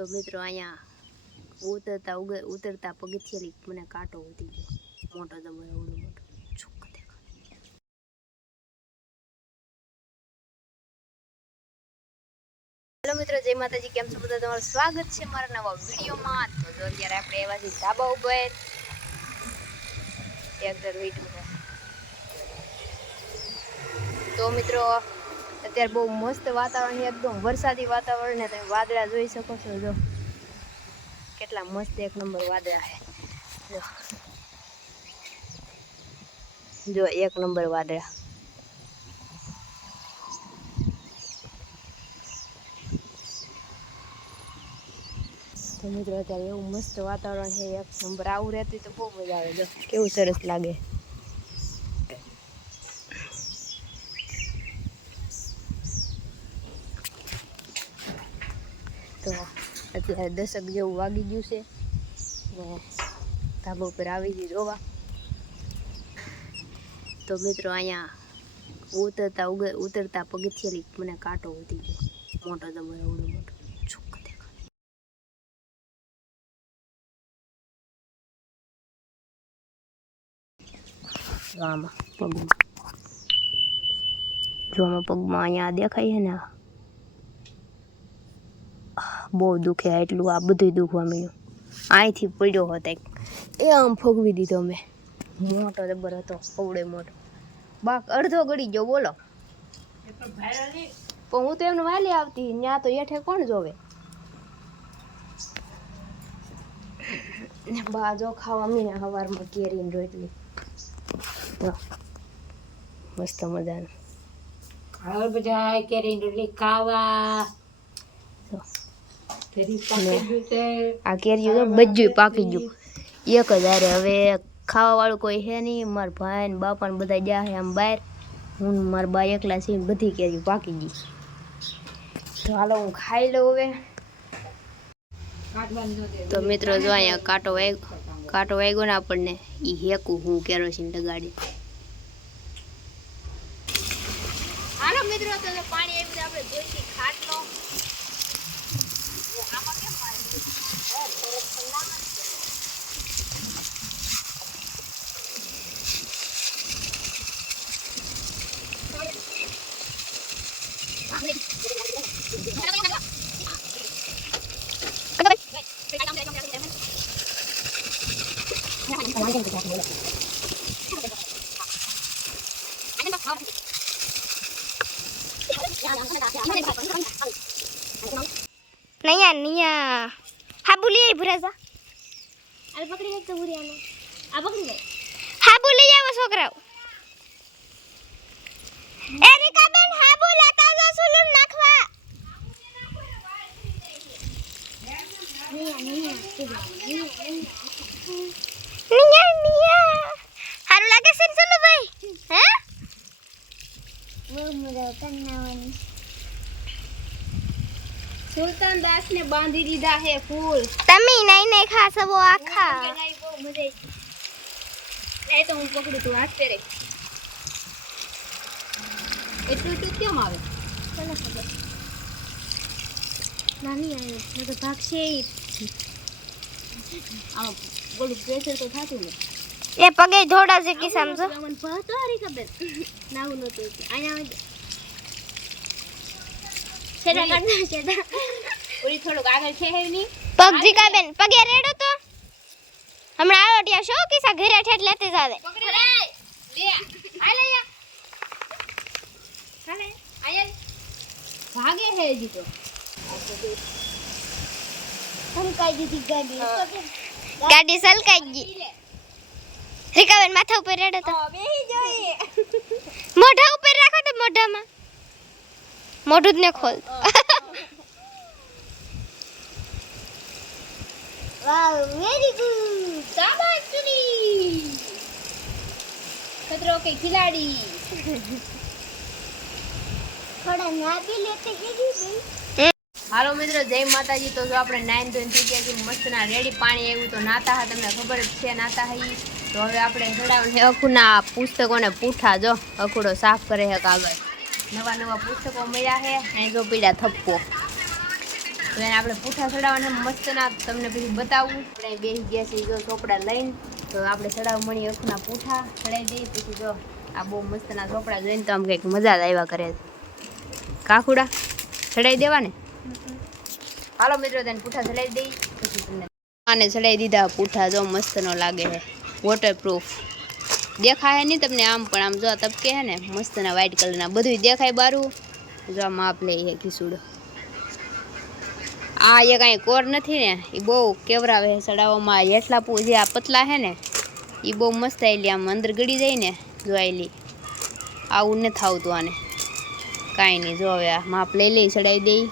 તો મિત્રો અહીંયા ઉતરતા પગથિયાથી મને કાંટો ઉતરી ગયો, મોટો જબર એવડો મોટો છોક દેખો. હેલો મિત્રો, જય માતાજી. કેમ છો બધા? તમારું સ્વાગત છે મારા નવા વિડીયોમાં. તો જો અત્યારે આપણે એવા છીએ ધાબા ઉપર એકદર વેઇટ છે. તો મિત્રો અત્યારે બહુ મસ્ત વાતાવરણ, એકદમ વરસાદી વાતાવરણ ને તમે વાદળા જોઈ શકો છો. જો કેટલા મસ્ત એક નંબર વાદળા છે. જો એક નંબર વાદળા. તો મિત્રો અત્યારે એવું મસ્ત વાતાવરણ છે, એક નંબર. આવું રહેતું તો બહુ મજા આવે. જો કેવું સરસ લાગે. તો અત્યારે 10 જેવું વાગી ગયું છે ને ધાબા ઉપર આવી ગઈ જોવા. તો મિત્રો અહીંયા ઉતરતા પગથિયાથી મને કાંટો ઉતરી ગયો, મોટો જબર એવડો મોટો છોક દેખો. આમાં પગમાં અહીંયા દેખાય છે ને, બહુ દુખે. એટલું આ બધું દુખવા મળ્યું. અહીંથી પડ્યો હતો એ આમ ફગવી દીધો મેં. મોટો જબર હતો, અવડે મોટો. બાક અડધો ગળી ગયો. બોલો. પણ હું તો એમને વાલી આવતી, ત્યાં તો હેઠે કોણ જોવે. બા જો ખાવા મીને સવારમાં કેરીને રોટલી મસ્ત મજાનું. હવે બધા કેરીની રોટલી ખાવા. આ કેરીઓ તો બધું પાકી ગયું એક જ હારે. હવે ખાવા વાળું કોઈ છે નહીં. મારા ભાઈ ને બાપા ને બધા ગયા છે આમ બહાર. હું મારા બા એકલા છે. બધી કેરીઓ પાકી ગઈ. તો હાલો હું ખાઈ લઉં હવે. તો મિત્રો જો અહીંયા કાંટો વાગ્યો ને આપણને, એ હેકું હું કેરોસીન લગાડી. હાલો મિત્રો, તો પાણી આવી રીતે આપણે જોઈતી ખાટલો. આમાં કેમ પાણી નૈયા હા બોલી ભુરાજા આ પકડી એક તો ભુરિયાનો આ પકડી લે. હા બોલી આવો છોકરાઓ. એ રીકાબેન હા બોલાતા જો સુલુન નાખવા. નિયા હારું લાગે છે સુલુ ભાઈ? હે બહુ મજા કરનાવાની. સુલતાન દાસ ને બાંધી દીધા હે ફૂલ. તમે નહીં ખા સબો આખા. બહુ મજા આવી. તો હું પકડું તું હાથ પેરે. એટલું કેમ આવે? કોને ખબર? નાની આવ્યો ને તો ભાગશે. આમ બોલું પ્રેશર તો થાતું ને. એ પગે ધોડા છે કે સમજો. મને પહતો હરી ખબર નાવું નતું. અહીંયા છેડા કાઢના છેડા. ઓલી થોડુંક આગળ છે હે ની પગ જીકાબેન પગે રેડો તો હમણાં આવ્યો ત્યાં શો કિસા ઘરે ઠેઠ લેતે જાવે. પકડી લે. હાલ અહીંયા. હાલે આયલ ભાગે હે જી તો. સંકાઈ દીધી ગાડી. ગાડી સલકાઈ ગઈ. રીકાબેન માથા ઉપર રેડો તો બેહી જોઈએ. મોઢા ઉપર રાખો તો મોઢામાં મોઢું જ ને ખોલ. Wow very good. શાબાશ ચુની. ખતરો કે ખિલાડી. થોડા નાપી લેતે ગઈ ભાઈ. હાલો મિત્રો, જય માતાજી. તો જો આપણે નાઈન ધોઈને થઈ ગયા છીએ મસ્ત ના રેડી. પાણી આવ્યું તો નાતા હા, તમને ખબર જ છે નાતા હા. તો હવે આપણે ચડાવને અખુના પુસ્તકોને પૂઠા જો અખુડો સાફ કરે છે કાગળ. નવા પુસ્તકો મળ્યા છે. અહીં જો પીડા થપ્પો. તો તો એને આપણે પૂઠા ચડાવવાના મસ્ત ના તમને પછી બતાવું. આપણે બેસી ગયા છીએ જો ચોપડા લઈને, તો આપણે ચડાવ મણી અખના પૂઠા ચડાવી દઈએ. પછી જો આ બહુ મસ્તના ચોપડા જોઈને તો આમ કંઈક મજા જ આવ્યા કરે. કાકુડા ચડાવી દેવા ને. હાલો મિત્રો તેને પૂઠા ચડાવી દઈ. પછી તમને આને ચડાવી દીધા પૂઠા. જો મસ્તનો લાગે છે, વોટરપ્રૂફ દેખાય નહીં તમને આમ, પણ આમ જો તબકે હે ને મસ્તના વ્હાઈટ કલરના બધું દેખાય બારું. જો આ માપ લે છે ખીસુડો. આ એ કાંઈ કોર નથી ને, એ બહુ કેવરાવે છે ચડાવવામાં. એટલા જે આ પતલા છે ને એ બહુ મસ્ત આવેલી, આમ અંદર ગળી જાય ને જો આવેલી. આવું નથી આવતું આને કાંઈ નહીં. જો હવે આ માપ લઈ લઈ ચડાવી દઈ.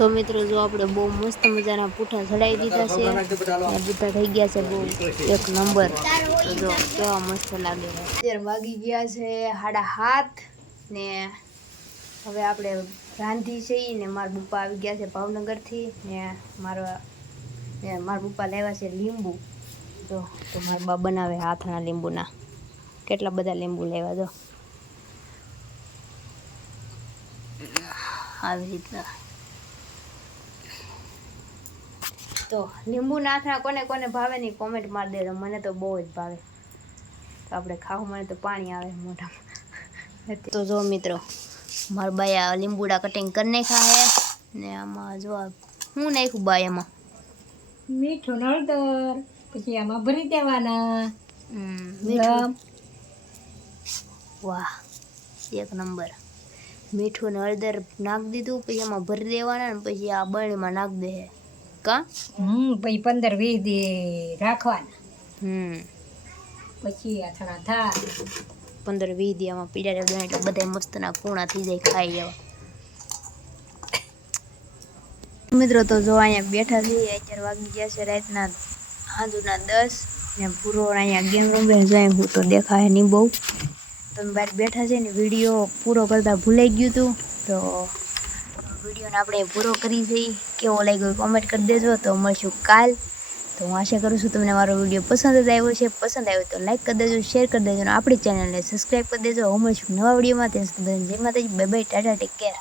તો મિત્રો જો આપણે બહુ મસ્ત મજાના પૂઠા ચડાવી દીધા છે. પૂઠા થઈ ગયા છે બહુ એક નંબર. તો જો કેવા મસ્ત લાગે છે. અત્યારે વાગી ગયા છે 7:30 ને હવે આપણે રાંધી છે ને મારા પપ્પા આવી ગયા છે ભાવનગરથી ને મારા પપ્પા લાવ્યા છે લીંબુ. જો તો મારા બા બનાવે હાથના લીંબુના. કેટલા બધા લીંબુ લેવા જો આવી રીતના. તો લીંબુ નાથના કોને કોને ભાવે નહીં કોમેન્ટ મારી દેજો. મને તો બહુ જ ભાવે. તો આપણે ખાવું મને તો પાણી આવે મોઢામાં. તો જો મિત્રો મારા બાઈ આ લીંબુડા કટિંગ કરી નાખ્યા છે ને આમાં જો શું નાખ્યું બાઈ એમાં મીઠું હળદર, પછી આમાં ભરી દેવાના. મીઠું. વાહ એક નંબર. મીઠું ને હળદર નાખી દીધું, પછી એમાં ભરી દેવાના ને પછી આ બરણીમાં નાખી દે કા. પછી 15-20 દી રાખવાના. પછી અથડા થાય 15-20 દી આમાં પીડા દે એટલે બધા મસ્તના કૂણા થઈ જાય ખાઈ જવા. મિત્રો તો જો અહીંયા બેઠા છીએ. 11 વાગી ગયા છે રાતના, સાંજના 10 ને પૂરો અહીંયા ગેમ રમે જાય. હું તો દેખાય નહીં બહુ. તમે બહાર બેઠા છે ને વિડીયો પૂરો કરતા ભૂલાઈ ગયું હતું. તો વિડીયોને આપણે પૂરો કરી જઈએ. કેવો લાગ્યો કોમેન્ટ કરી દેજો. તો મળશું કાલ. તો હું આશા કરું છું તમને મારો વિડીયો પસંદ જ આવ્યો છે. પસંદ આવ્યો તો લાઈક કરી દેજો, શેર કરી દેજો અને આપણી ચેનલને સબસ્ક્રાઈબ કરી દેજો. હું મળશું નવા વિડીયોમાં. ત્યાં સુધી જય માતાજી, bye bye, Tata, take care.